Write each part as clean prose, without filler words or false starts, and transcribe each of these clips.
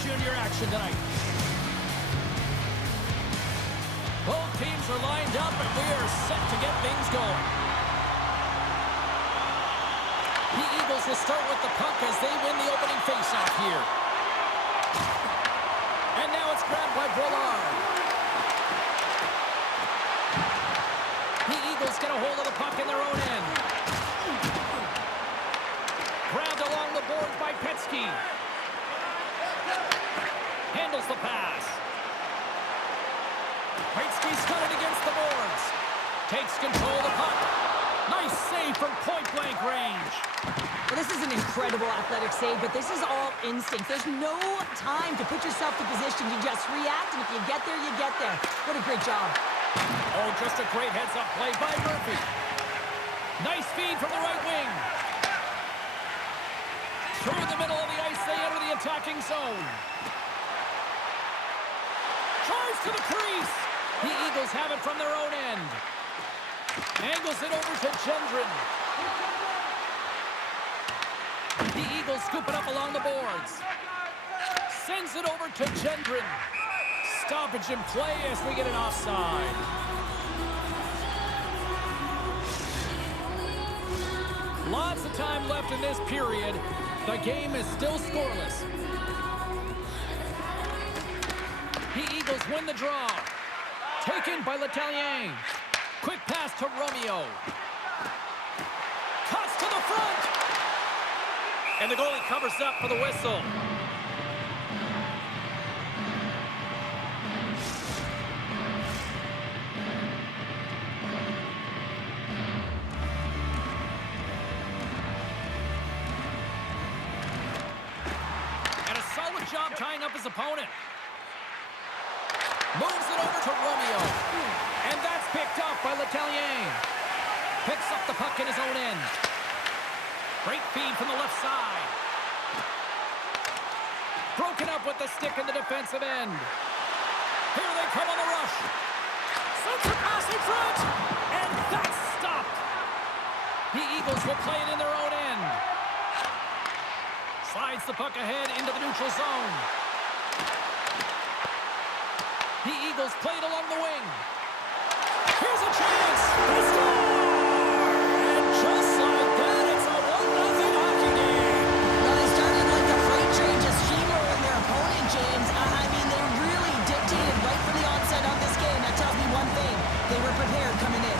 Junior action tonight. Both teams are lined up, and we are set to get things going. The Eagles will start with the puck as they win the opening faceoff here. And now it's grabbed by Bullard. The Eagles get a hold of the puck in their own end. Grabbed along the boards by Petsky. Handles the pass. Ragequit's got it against the boards. Takes control of the puck. Nice save from point-blank range. Well, this is an incredible athletic save, but this is all instinct. There's no time to put yourself to position. You just react, and if you get there, you get there. What a great job. Oh, just a great heads-up play by Murphy. Nice feed from the right wing. Through the middle of the ice, they enter the attacking zone. Tries to the crease. The Eagles have it from their own end. Angles it over to Gendron. The Eagles scoop it up along the boards. Sends it over to Gendron. Stoppage in play as we get an offside. Lots of time left in this period. The game is still scoreless. The Eagles win the draw. Taken by Letellier. Quick pass to Romeo. Cuts to the front. And the goalie covers up for the whistle. And a solid job tying up his opponent. Moves it over to Romeo. And that's picked up by Letellier. Picks up the puck in his own end. Great feed from the left side. Broken up with the stick in the defensive end. Here they come on the rush. Sends a pass in front. And that's stopped. The Eagles will play it in their own end. Slides the puck ahead into the neutral zone. The Eagles play it along the wing. Here's a chance. They score! And just like that, it's a 1-0 hockey game. Well, they started like a freight train, just steamrolling their opponent, James. I mean, they really dictated right from the onset of this game. That tells me one thing. They were prepared coming in.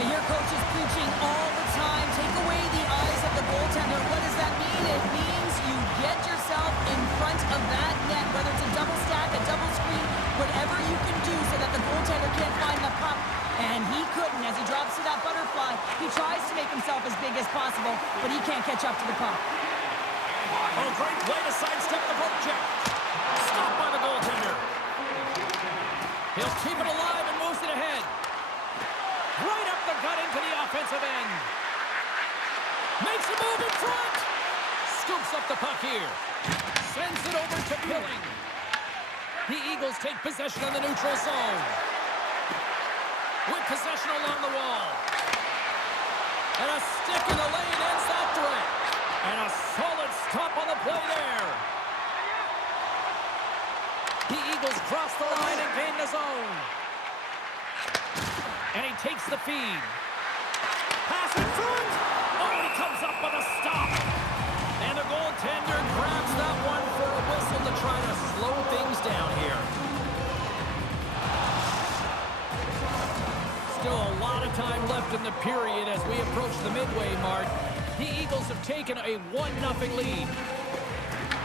But your coach is preaching all the time. Take away the eyes of the goaltender. What does that mean? It means you get yourself in front of that net, whether it's a double stack, a double screen, whatever you can do so that the goaltender can't find the puck. And he couldn't. As he drops to that butterfly, he tries to make himself as big as possible, but he can't catch up to the puck. Oh, great play to sidestep the poke check. Stopped by the goaltender. He'll keep it alive and moves it ahead. Right up the gut into the offensive end. Makes a move in front. Scoops up the puck here. Sends it over to Pilling. The Eagles take possession of the neutral zone. With possession along the wall. And a stick in the lane ends that threat. And a solid stop on the play there. The Eagles cross the line and gain the zone. And he takes the feed. Pass in front. Oh, he comes up with a stop. And the goaltender grabs that one for a whistle to try to slow things down here. Still a lot of time left in the period as we approach the midway mark. The Eagles have taken a 1-0 lead.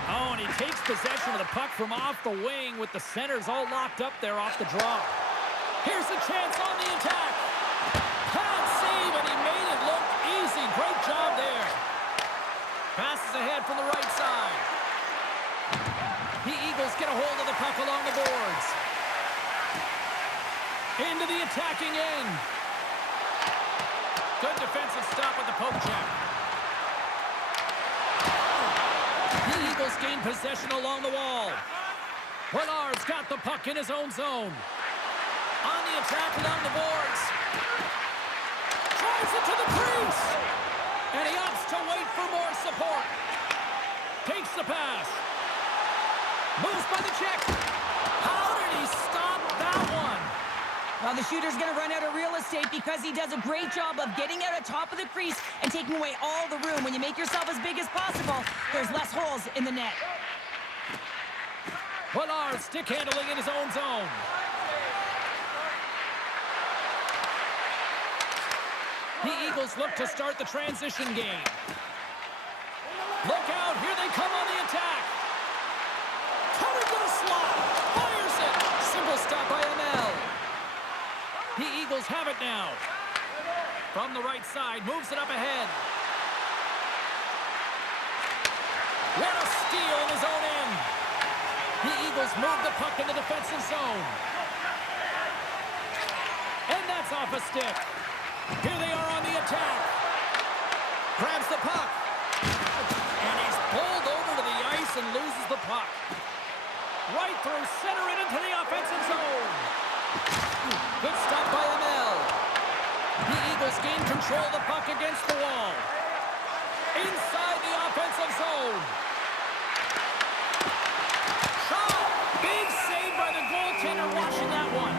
Oh, and he takes possession of the puck from off the wing with the centers all locked up there off the draw. Here's the chance on the attack. Pad save, and he made it look easy. Great job there. Passes ahead from the right side. The Eagles get a hold of the puck along the boards. Into the attacking end. Good defensive stop with the poke check. The Eagles gain possession along the wall. Willard's got the puck in his own zone. On the attack along the boards. Drives it to the crease. And he opts to wait for more support. Takes the pass. Moves by the check. How did he stop that one? Well, the shooter's going to run out of real estate because he does a great job of getting out at top of the crease and taking away all the room. When you make yourself as big as possible, there's less holes in the net. Willard stick handling in his own zone. The Eagles look to start the transition game. Look out, here they come on the attack. Coming to the slot, fires it. Simple stop by ML. The Eagles have it now. From the right side, moves it up ahead. What a steal in his own end. The Eagles move the puck in the defensive zone. And that's off a stick. Here they are on the attack. Grabs the puck. And he's pulled over to the ice and loses the puck. Right through center and into the offensive zone. Good stop by ML. The Eagles gain control of the puck against the wall. Inside the offensive zone. Shot! Big save by the goaltender watching that one.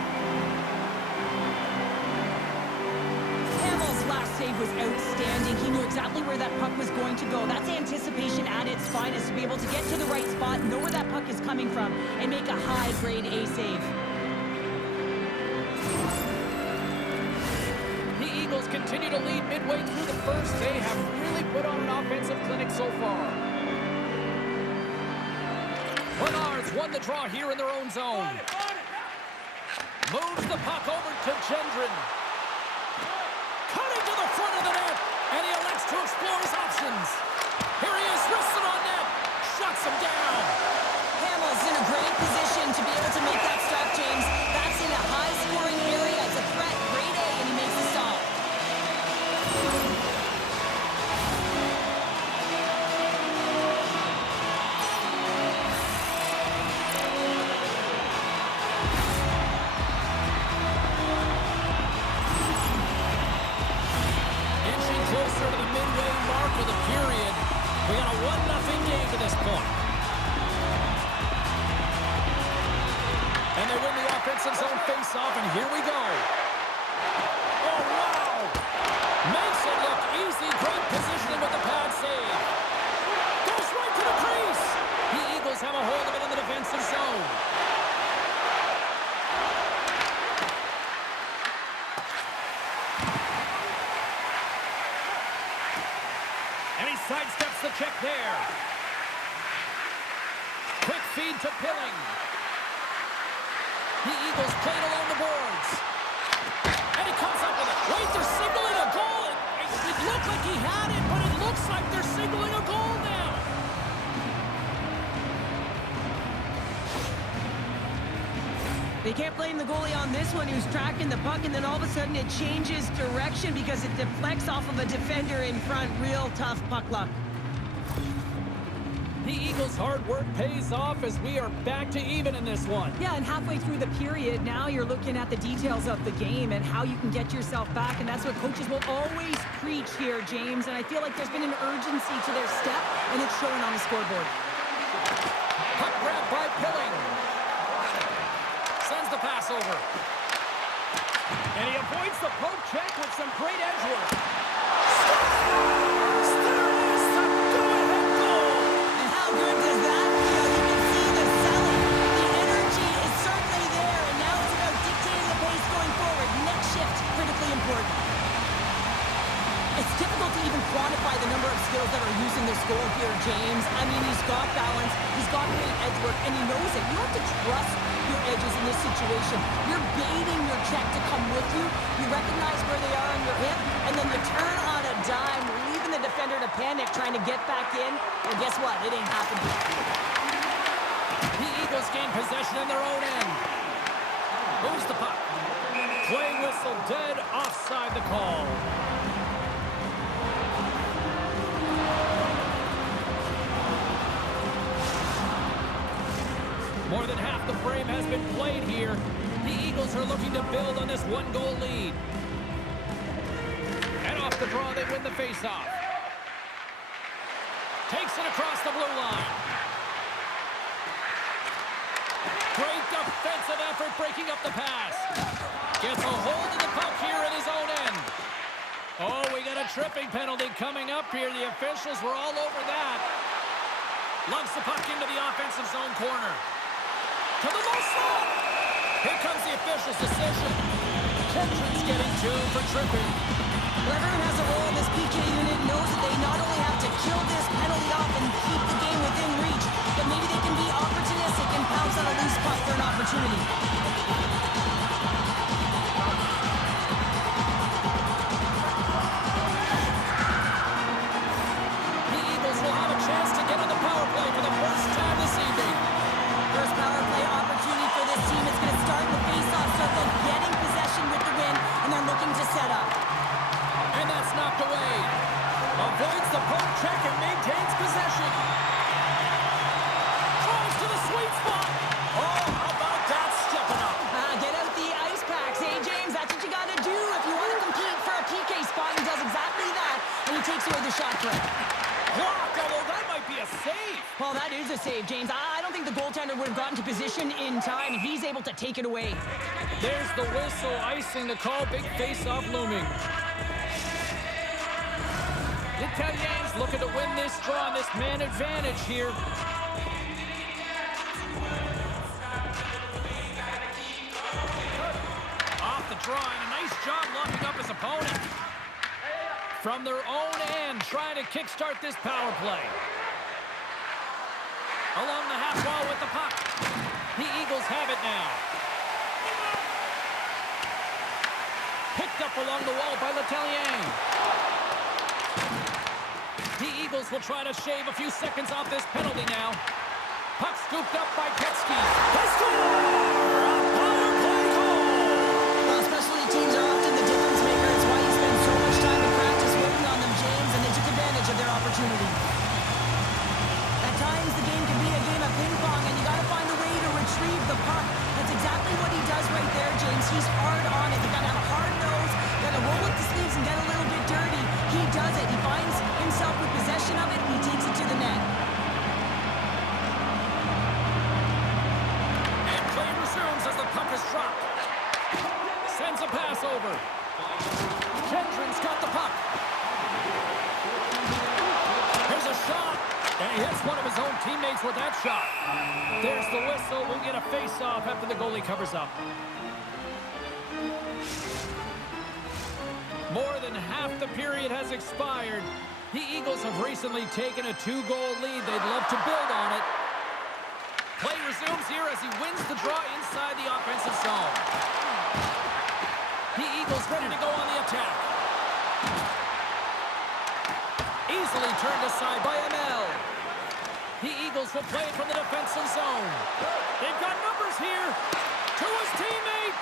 Hamill's last save was outstanding. He knew exactly where that puck was going to go. That's anticipation at its finest, to be able to get to the right spot, know where that puck is coming from, and make a high-grade A save. The Eagles continue to lead midway through the first. They have really put on an offensive clinic so far. Bernard's won the draw here in their own zone. Moves the puck over to Gendron. Cutting to the front of the net, and he elects to explore his options. Here he is, wristed on net. Shuts him down. Hamill's in a great position to be able to make that stop, James. That's in a high-scoring area. It's a threat, grade A, and he makes the stop. Inching closer to the midway mark of the period. We got a 1-0 game to this point. And they win the offensive zone face-off, and here we go. Oh, wow! Makes it look easy. Great positioning with the pad save. Goes right to the crease. The Eagles have a hold of it in the defensive zone. And he sidesteps the check there. Quick feed to Pilling. The Eagles played along the boards. And he comes up with it. Wait, they're signaling a goal. It looked like he had it, but it looks like they're signaling a goal now. They can't blame the goalie on this one, who's tracking the puck, and then all of a sudden it changes direction because it deflects off of a defender in front. Real tough puck luck. The Eagles' hard work pays off as we are back to even in this one. Yeah, and halfway through the period, now you're looking at the details of the game and how you can get yourself back, and that's what coaches will always preach here, James. And I feel like there's been an urgency to their step, and it's showing on the scoreboard. Puck grab by Pilling. Sends the pass over. And he avoids the poke check with some great edge work. There is the go-ahead goal. And how good does that feel? You can see the selling. The energy is certainly there, and now it's about dictating the pace going forward. Next shift, critically important. It's difficult to even quantify the number of skills that are using this goal here, James. I mean, he's got balance, he's got great edge work, and he knows it. You have to trust your edges in this situation. You're baiting your check to come with you. You recognize where they are on your hip, and then you turn on a dime, leaving the defender to panic, trying to get back in. And guess what? It ain't happening. The Eagles gain possession in their own end. Moves the puck. Play whistle dead, offside the call. More than half the frame has been played here. The Eagles are looking to build on this one-goal lead. And off the draw, they win the faceoff. Takes it across the blue line. effort breaking up the pass. Gets a hold of the puck here in his own end. Oh, we got a tripping penalty coming up here. The officials were all over that. Lugs the puck into the offensive zone corner. To the low slot. Here comes the official's decision. Kendrick's getting 2 for tripping. Well, everyone has a role in this PK unit knows that they not only have to kill this penalty off and keep the game within reach, but maybe they can be opportunistic and pounce on a loose puck for an opportunity. The Eagles will have a chance to get on the power play for the first time this evening. First power play opportunity for this team. It's going to start in the face-off circle, getting possession with the win, and they're looking to set up. And that's knocked away. Avoids the poke check and maintains possession. Tries to the sweet spot. Oh, how about that stepping up? Get out the ice packs, eh, James? That's what you got to do if you want to compete for a PK spot. He does exactly that, and he takes away the shot threat. Blocked, although that might be a save. Well, that is a save, James. I don't think the goaltender would have gotten to position in time, and he's able to take it away. There's the whistle, icing the call. Big face-off looming. The Italians looking to win this draw, this man advantage here. Off the draw, and a nice job locking up his opponent. From their own end, trying to kickstart this power play. Along the half wall with the puck. The Eagles have it now. Picked up along the wall by L'Italien. The Eagles will try to shave a few seconds off this penalty now. Puck scooped up by Ketski. They score! A power play goal! Well, specialty teams are often the difference maker. It's why you spend so much time in practice working on them, James, and they took advantage of their opportunity. At times, the game can be a game of ping pong, and you got to find a way to retrieve the puck. That's exactly what he does right there, James. He's hard on it. You got to have a hard nose, got to roll up the sleeves and get a little bit dirty. He does it. He finds himself with possession of it, and he takes it to the net. And play resumes as the puck is dropped. Sends a pass over. Kendrick's got the puck. Here's a shot. And he hits one of his own teammates with that shot. There's the whistle. We'll get a face-off after the goalie covers up. More than half the period has expired. The Eagles have recently taken a 2-goal lead. They'd love to build on it. Play resumes here as he wins the draw inside the offensive zone. The Eagles ready to go on the attack. Easily turned aside by ML. The Eagles will play it from the defensive zone. They've got numbers here. To his teammate.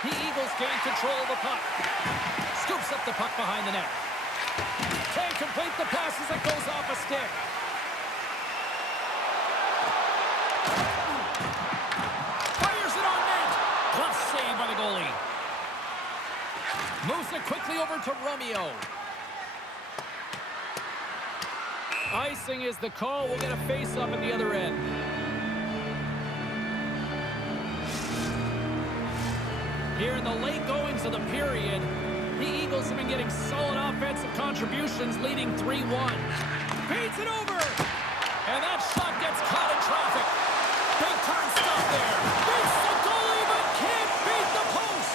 The Eagles gain control of the puck. Scoops up the puck behind the net. Can't complete the pass as it goes off a stick. Fires it on net. Glove save by the goalie. Moves it quickly over to Romeo. Icing is the call. We'll get a face-off at the other end. Here in the late goings of the period, the Eagles have been getting solid offensive contributions, leading 3-1. Beats it over! And that shot gets caught in traffic. Big time stop there. Beats the goalie, but can't beat the post!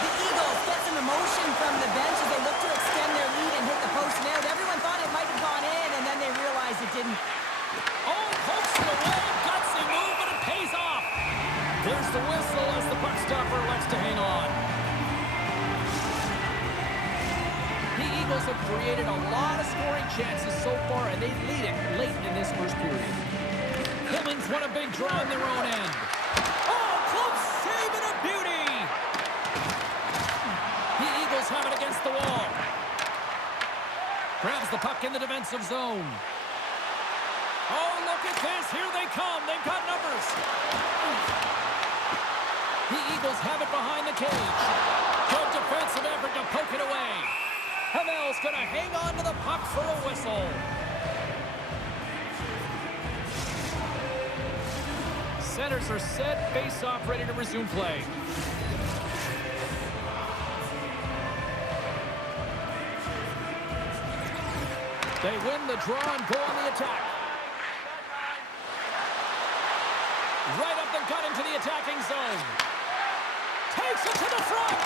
The Eagles get some emotion from the bench as they look to extend their lead and hit the post and out. Everyone thought it might have gone in, and then they realized it didn't. Oh, pokes it away. Gutsy move, but it pays off. There's the whistle as the puck stopper elects to hang on. The Eagles have created a lot of scoring chances so far, and they lead it late in this first period. Hillman's won a big draw on their own end. Oh, close save and a beauty! The Eagles have it against the wall. Grabs the puck in the defensive zone. Oh, look at this. Here they come. They've got numbers. The Eagles have it behind the cage. Good defensive effort to poke it away. Havel's going to hang on to the puck for a whistle. Goaltenders are set, face-off, ready to resume play. They win the draw and go on the attack. Right up the gut into the attacking zone. Takes it to the front.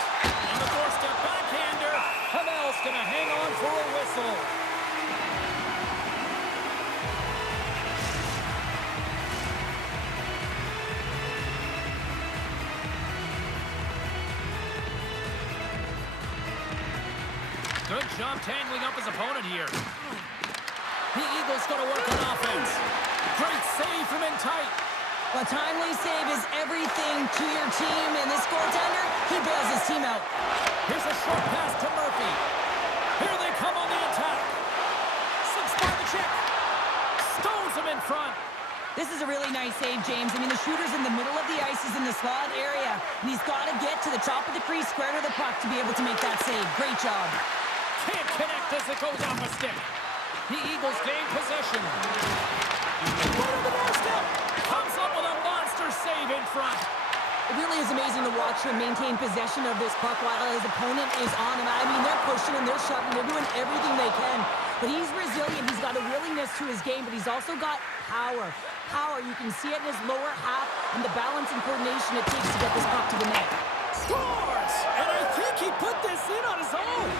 On the doorstep backhander. Hamel's going to hang on for a whistle. Good job tangling up his opponent here. The Eagles going to work on offense. Great save from in tight. A timely save is everything to your team, and this goaltender, he bails his team out. Here's a short pass to Murphy. Here they come on the attack. Slips by the check. Stones him in front. This is a really nice save, James. I mean, the shooter's in the middle of the ice. He's in the slot area, and he's got to get to the top of the crease, square to the puck to be able to make that save. Great job. Can't connect as it goes off a stick. The Eagles gain possession. Right on the doorstep. Comes up with a monster save in front. It really is amazing to watch him maintain possession of this puck while his opponent is on him. I mean, they're pushing him, they're shoving, they're doing everything they can. But he's resilient. He's got a willingness to his game, but he's also got power. Power, you can see it in his lower half and the balance and coordination it takes to get this puck to the net. Scores! And I think he put this in on his own.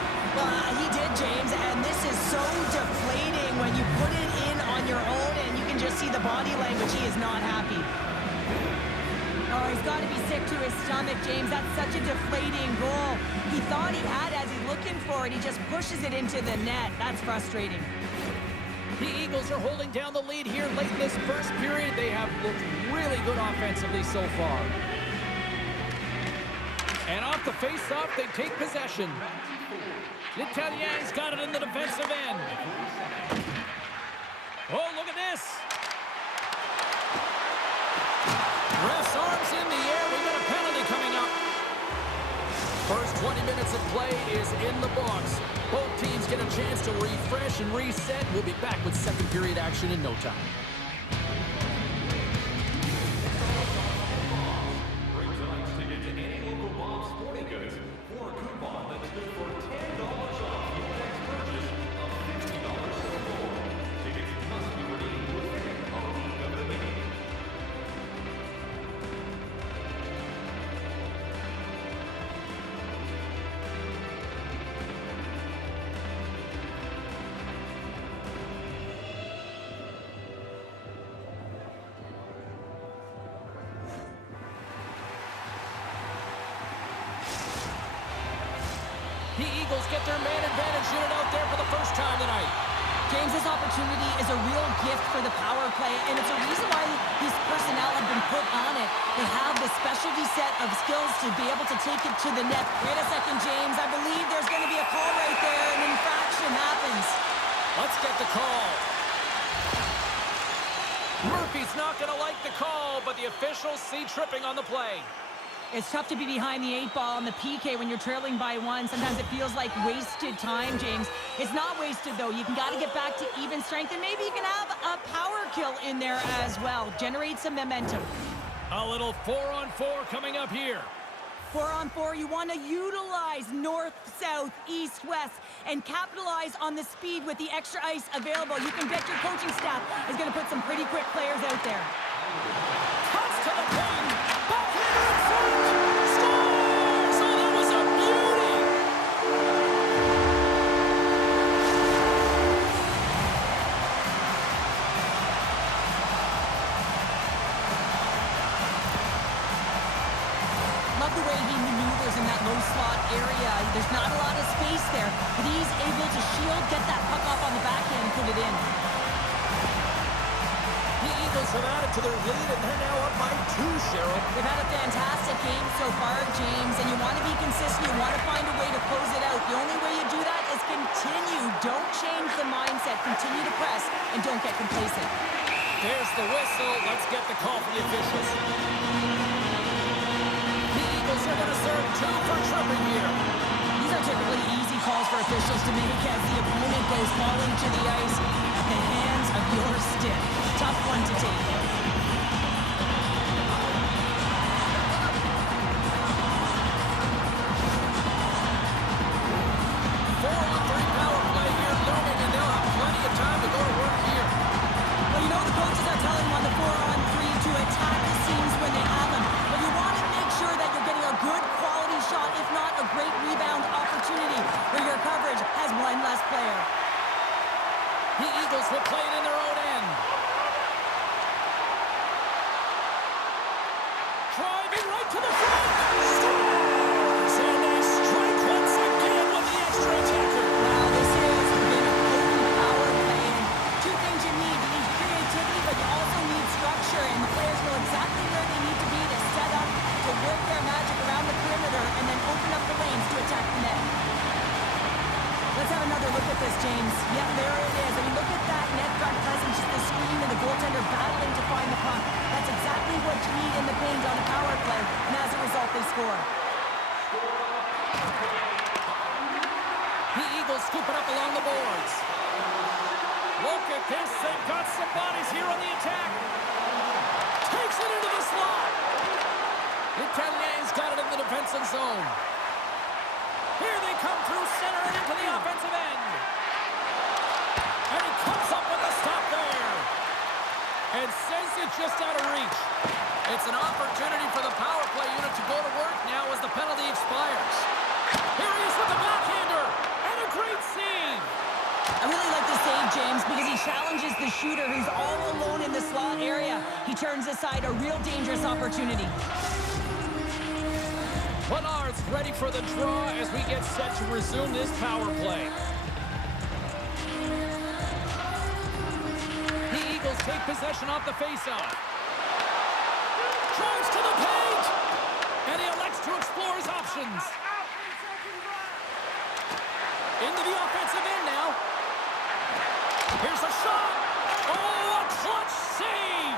He did, James, and this is so deflating when you put it in on your own and you can just see the body language. He is not happy. Oh, he's got to be sick to his stomach, James. That's such a deflating goal. He thought he had as he's looking for it. He just pushes it into the net. That's frustrating. The Eagles are holding down the lead here late in this first period. They have looked really good offensively so far. And off the face-off, they take possession. L'Italien's got it in the defensive end. Oh, look at this. Ref's arms in the air. We got a penalty coming up. First 20 minutes of play is in the books. Both teams get a chance to refresh and reset. We'll be back with second period action in no time. The Eagles get their man advantage unit out there for the first time tonight. James, this opportunity is a real gift for the power play, and it's a reason why these personnel have been put on it. They have the specialty set of skills to be able to take it to the net. Wait a second, James. I believe there's going to be a call right there. An infraction happens. Let's get the call. Murphy's not going to like the call, but the officials see tripping on the play. It's tough to be behind the 8-ball on the PK when you're trailing by one. Sometimes it feels like wasted time, James. It's not wasted, though. You got to get back to even strength, and maybe you can have a power kill in there as well. Generate some momentum. A little 4-on-4 coming up here. 4-on-4, you want to utilize north, south, east, west, and capitalize on the speed with the extra ice available. You can bet your coaching staff is going to put some pretty quick players out there. Cuts to the paint. Backhander in front. Scores! Oh, that was a beauty! Love the way he maneuvers in that low slot area. There's not a lot of space there, but he's able to shield, get that puck off on the backhand, and put it in. The Eagles have added to their lead, and they're now up by 2, Cheryl. They've had a fantastic game so far, James, and you want to be consistent. You want to find a way to close it out. The only way you do that is continue. Don't change the mindset. Continue to press, and don't get complacent. There's the whistle. Let's get the call from the officials. The Eagles are going to serve 2 for tripping here. These are typically easy calls for officials to make as the opponent goes falling to the ice at the hands of your stick. Tough one to take. player. The Eagles will play it in their own end. Driving right to the front. Scores! And they strike once again with the extra attacker. Wow, this has been a potent power play. And two things you need. You need creativity, but you also need structure. And the players know exactly where they need to be to set up, to work their magic around the perimeter, and then open up the lanes to attack the net. Let's have another look at this, James. Yeah, there it is. I mean, look at that net front presence, just the screen and the goaltender battling to find the puck. That's exactly what you need in the paint on a power play, and as a result, they score. The Eagles scoop it up along the boards. Look at this. They've got some bodies here on the attack. Takes it into the slot. Italien's got it in the defensive zone. Here they come through center and into the offensive end. And he comes up with a stop there. And sends it just out of reach. It's an opportunity for the power play unit to go to work now as the penalty expires. Here he is with the backhander. And a great save. I really like the save, James, because he challenges the shooter who's all alone in the slot area. He turns aside a real dangerous opportunity. Menard's ready for the draw as we get set to resume this power play. The Eagles take possession off the faceoff. Drives to the paint! And he elects to explore his options. Into the offensive end now. Here's a shot! Oh, a clutch save!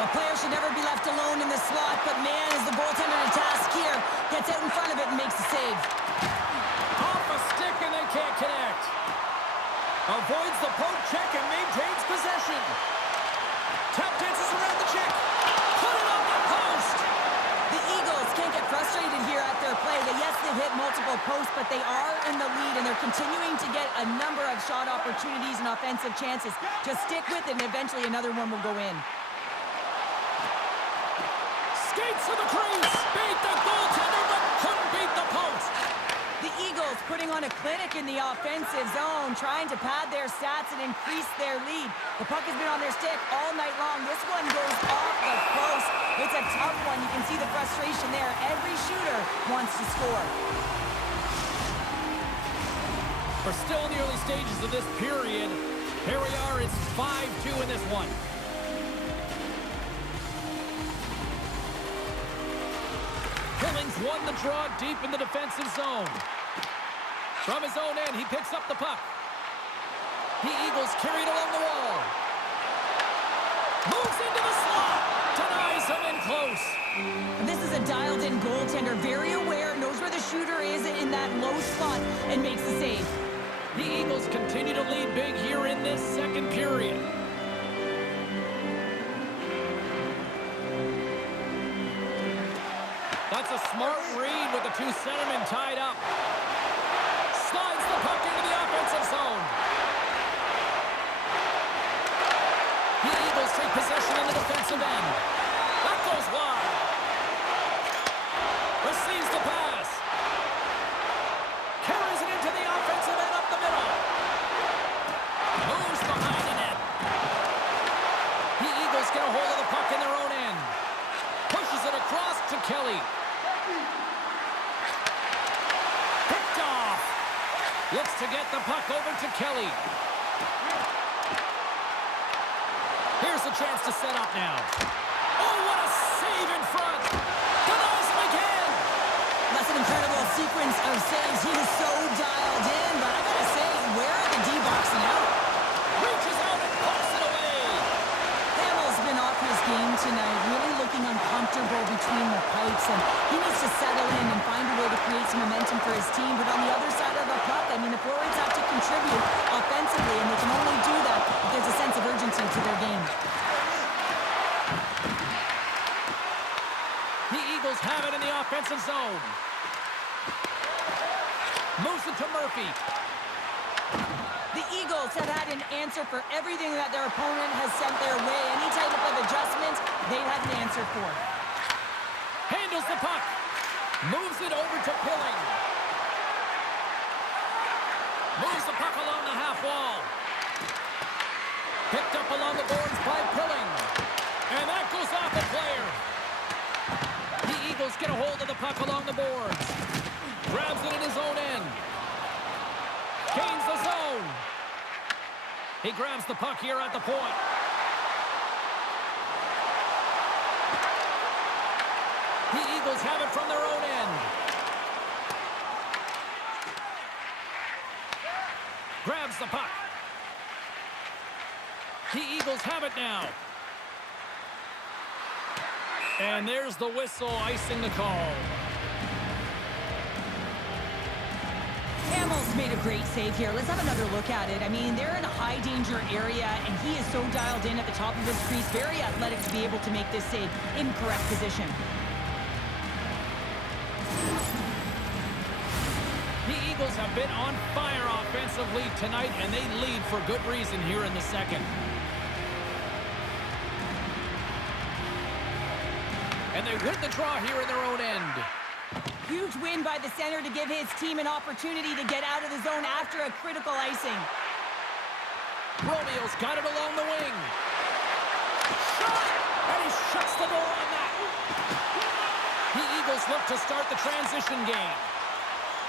A player should never be left alone in the slot, but man, is the goaltender to task here. Gets out in front of it and makes the save. Off a stick and they can't connect. Avoids the poke check and maintains possession. Tap dances around the check. Put it on the post. The Eagles can't get frustrated here at their play. Yes, they've hit multiple posts, but they are in the lead, and they're continuing to get a number of shot opportunities and offensive chances. Just stick with it, and eventually another one will go in. Skates to the crease. Beat the goaltender, but couldn't beat the post. The Eagles putting on a clinic in the offensive zone, trying to pad their stats and increase their lead. The puck has been on their stick all night long. This one goes off the post. It's a tough one. You can see the frustration there. Every shooter wants to score. We're still in the early stages of this period. Here we are. It's 5-2 in this one. Billings won the draw deep in the defensive zone. From his own end, he picks up the puck. The Eagles carry it along the wall. Moves into the slot. Denies him in close. This is a dialed-in goaltender, very aware, knows where the shooter is in that low slot, and makes the save. The Eagles continue to lead big here in this second period. That's a smart read with the two centermen tied up. Slides the puck into the offensive zone. The Eagles take possession in the defensive end. That goes wide. Receives the pass. Carries it into the offensive end up the middle. Moves behind the net. The Eagles get a hold of the puck in their own end. Pushes it across to Kelly. Picked off. Looks to get the puck over to Kelly. Here's a chance to set up now. Oh, what a save in front. Denies him again. That's an incredible sequence of saves. He is so dialed in, but I gotta say, where are the D-boxing out? Reaches out and pokes it away. Hamill's been off his game tonight, really looking uncomfortable between the pipes, and he needs to settle in and find a way to create some momentum for his team. But on the other side of the puck, I mean, the forwards have to contribute offensively, and they can only do that if there's a sense of urgency to their game. The Eagles have it in the offensive zone. Moves it to Murphy. The Eagles have had an answer for everything that their opponent has sent their way. Any type of adjustment, they've had an answer for. Handles the puck. Moves it over to Pilling. Moves the puck along the half wall. Picked up along the boards by Pilling. And that goes off the player. The Eagles get a hold of the puck along the boards. Grabs it in his own end. Gains the zone. He grabs the puck here at the point. The Eagles have it from their own end. Grabs the puck. The Eagles have it now. And there's the whistle icing the call. Hamill's made a great save here. Let's have another look at it. I mean, they're in a high-danger area, and he is so dialed in at the top of his crease. Very athletic to be able to make this save in correct position. The Eagles have been on fire offensively tonight, and they lead for good reason here in the second. And they win the draw here in their own end. Huge win by the center to give his team an opportunity to get out of the zone after a critical icing. Romeo's got it along the wing. Shot! And he shuts the door on that. The Eagles look to start the transition game.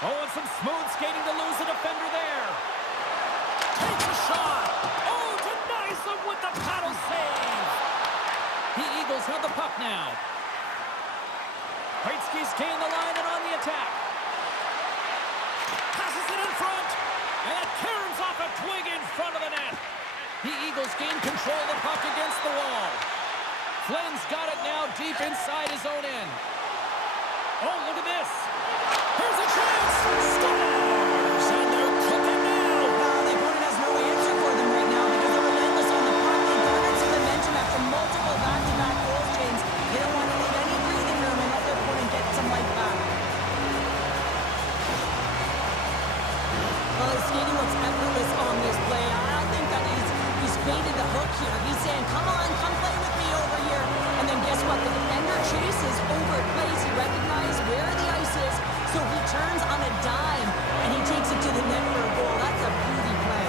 Oh, and some smooth skating to lose a defender there. Takes a shot. Oh, denies him with the paddle save. The Eagles have the puck now. Ragequit's gain the line and on the attack. Passes it in front. And it turns off a twig in front of the net. The Eagles gain control of the puck against the wall. Flynn's got it now deep inside his own end. Oh, look at this. Here's a chance. Scores! And they're cooking now. The opponent has no answer for them right now because they're relentless on the puck. They garnered some momentum after multiple back-to-back goals, James. They don't want to leave any breathing room and let their opponent get some life back. Well, his skating looks effortless on this play. I think that he's baited the hook here. He's saying, come on, come play with me over here. And then guess what? The defender chases over plays. He recognizes where the ice is, so he turns on a dime, and he takes it to the net for a goal. That's a beauty play.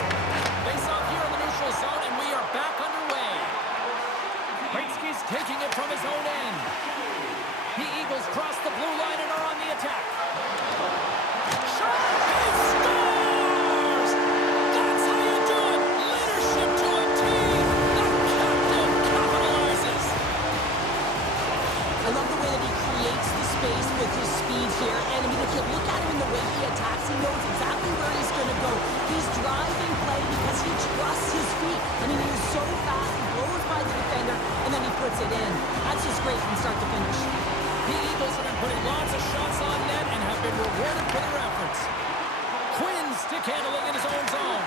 Face off here in the neutral zone, and we are back underway. Ragequit's taking it from his own end. The Eagles cross the blue line and are on the attack. Shot! He scores! That's how you do it! Leadership to a team! The captain capitalizes! I love the way that he creates the space with his speed here. And I mean, if you look at him in the way he attacks, he knows exactly where he's going to go. He's driving play because he trusts his feet. I mean, he is so fast, he blows by the defender, and then he puts it in. That's just great from start to finish. The Eagles have been putting lots of shots on net and have been rewarded for their efforts. Quinn stick handling in his own zone.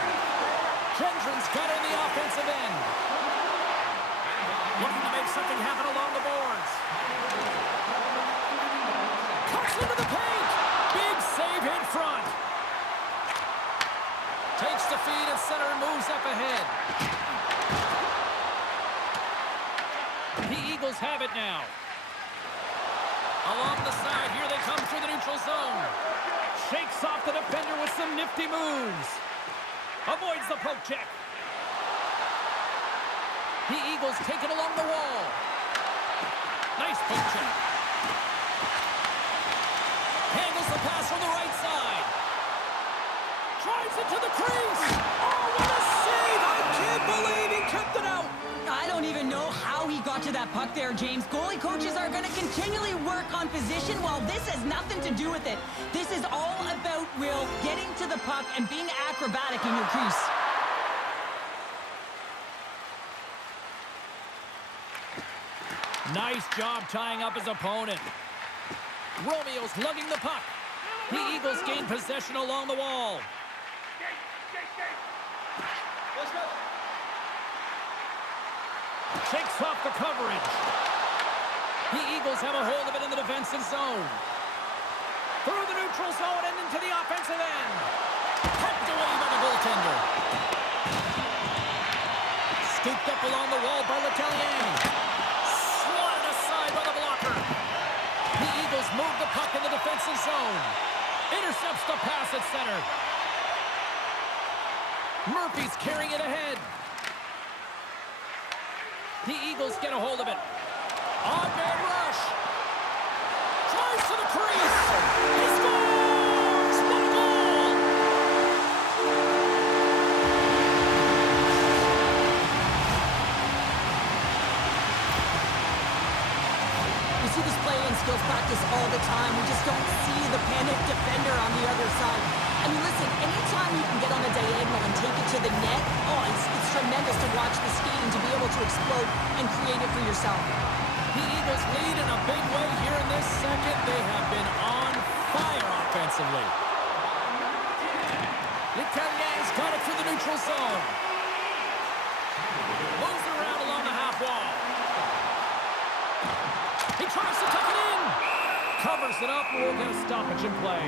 Gendron's got it in the offensive end. Looking to make something happen along the boards. Cuts into the paint. Big save in front. Takes the feed at center and moves up ahead. The Eagles have it now. Along the side, here they come through the neutral zone. Shakes off the defender with some nifty moves. Avoids the poke check. The Eagles take it along the wall. Nice poke check. Handles the pass from the right side. Drives it to the crease. Oh, what a save! I can't believe he kept it out. I don't even know how he got to that puck there, James. Goalie coaches are going to continually work on position while this has nothing to do with it. This is all about, Will, getting to the puck and being acrobatic in your crease. Nice job tying up his opponent. Romeo's lugging the puck. The Eagles gain possession along the wall. Shakes off the coverage. The Eagles have a hold of it in the defensive zone. Through the neutral zone and into the offensive end. Kept away by the goaltender. Scooped up along the wall by Letelier. Swatted aside by the blocker. The Eagles move the puck in the defensive zone. Intercepts the pass at center. Murphy's carrying it ahead. The Eagles get a hold of it. On-man rush. Tries to the crease. He scores! What a goal! You see this play in skills practice all the time. We just don't see the panic defender on the other side. I mean, listen, anytime you can get on a diagonal and take it to the net, it's tremendous to watch the skating, to be able to explode and create it for yourself. The Eagles lead in a big way here in this second. They have been on fire offensively. Letellien's got it through the neutral zone. Moves it around along the half wall. He tries to tuck it in. Covers it up, and we'll get a stoppage in play.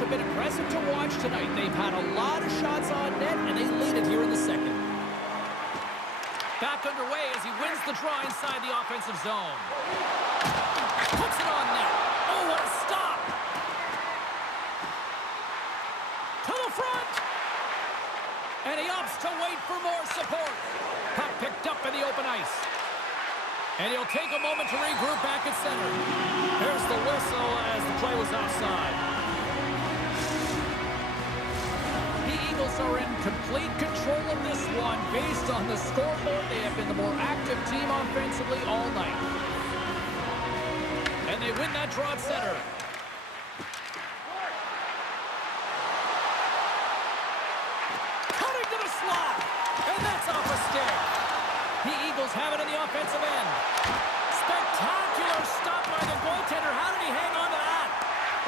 Have been impressive to watch tonight. They've had a lot of shots on net, and they lead it here in the second. Back underway as he wins the draw inside the offensive zone. Puts it on net. Oh, what a stop! To the front! And he opts to wait for more support. Puck picked up in the open ice. And he'll take a moment to regroup back at center. Here's the whistle as the play was offside. Are in complete control of this one. Based on the scoreboard, they have been the more active team offensively all night. And they win that draw at center. Cutting to the slot. And that's off a stick. The Eagles have it in the offensive end. Spectacular stop by the goaltender. How did he hang on to that?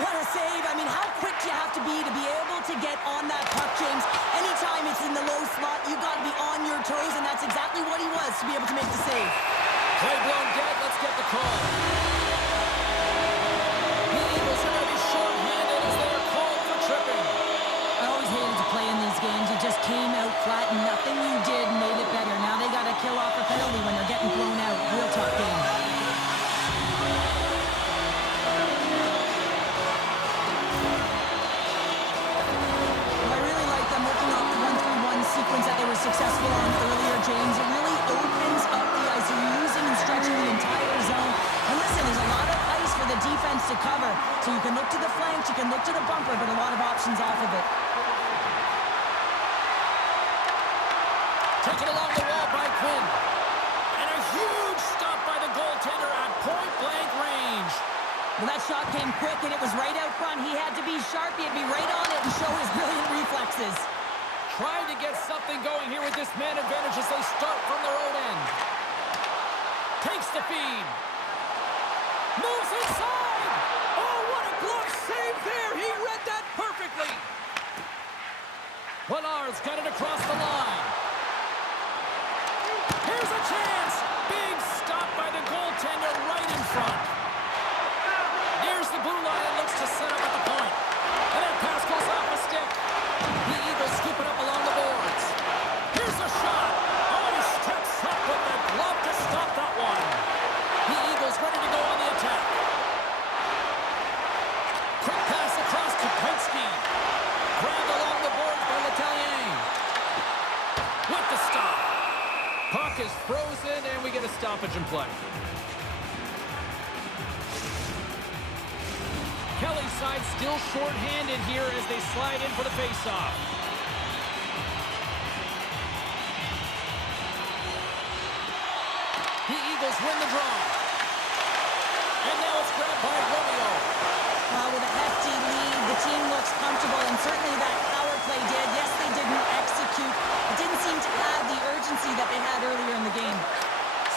What a save. I mean, how quick do you have to be able to get on that puck, James? Anytime it's in the low slot, you've got to be on your toes, and that's exactly what he was to be able to make the save. Play blown dead. Let's get the call. The Eagles are going to be short-handed as they are called for tripping. I always hated to play in these games. You just came out flat, and nothing you did made it better. Now they got to kill off a penalty when they're getting blown out. Real tough game. Sequence that they were successful on earlier, James. It really opens up the ice. You're using and stretching the entire zone. And listen, there's a lot of ice for the defense to cover. So you can look to the flanks, you can look to the bumper, but a lot of options off of it. Taken along the wall by Quinn. And a huge stop by the goaltender at point-blank range. Well, that shot came quick, and it was right out front. He had to be sharp. He had to be right on it and show his brilliant reflexes. Trying to get something going here with this man advantage as they start from their own end. Takes the feed. Moves inside. Oh, what a glove save there. He read that perfectly. Willard's got it across the line. Here's a chance. Big stop by the goaltender right in front. Nears the blue line and looks to set up at the point. And that pass goes off a stick. The Eagles scoop it up along the boards. Here's a shot. Oh, he steps up with the glove to stop that one. The Eagles ready to go on the attack. Quick pass across to Penske. Grabbed along the boards by Letellier. With the stop. Puck is frozen, and we get a stoppage in play. Kelly's side still short-handed here as they slide in for the face-off. The Eagles win the draw. And now it's grabbed by Romeo. With a hefty lead, the team looks comfortable, and certainly that power play did. Yes, they didn't execute. It didn't seem to have the urgency that they had earlier in the game.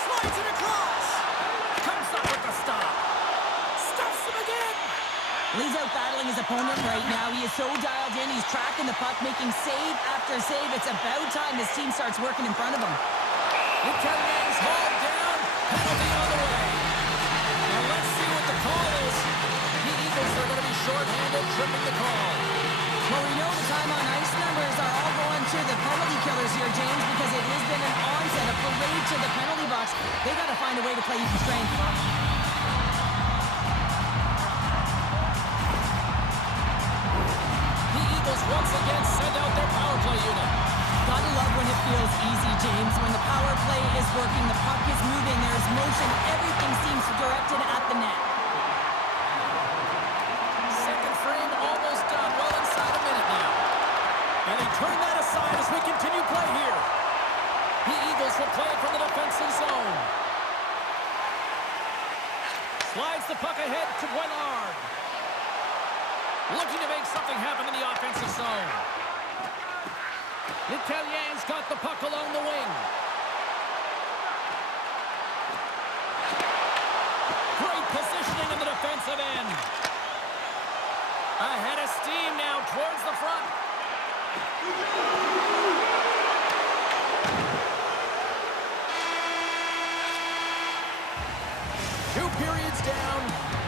Slides it across. Comes up with the stop. Stuffs him again. He's out battling his opponent right now. He is so dialed in. He's tracking the puck, making save after save. It's about time his team starts working in front of him. Letellier hauled down. Penalty on the way. Now let's see what the call is. The Eagles are going to be short-handed, tripping the call. Well, we know the time on ice numbers are all going to the penalty killers here, James, because it has been an onset, a parade to the penalty box. They got to find a way to play even strength. James, when the power play is working, the puck is moving, there's motion, everything seems directed at the net. Second frame almost done. Well inside a minute now. And he turned that aside as we continue play here. The Eagles will play it from the defensive zone. Slides the puck ahead to Boilard. Looking to make something happen in the offensive zone. Italien's got the puck along the wing. Great positioning in the defensive end. Ahead of steam now towards the front. Two periods down.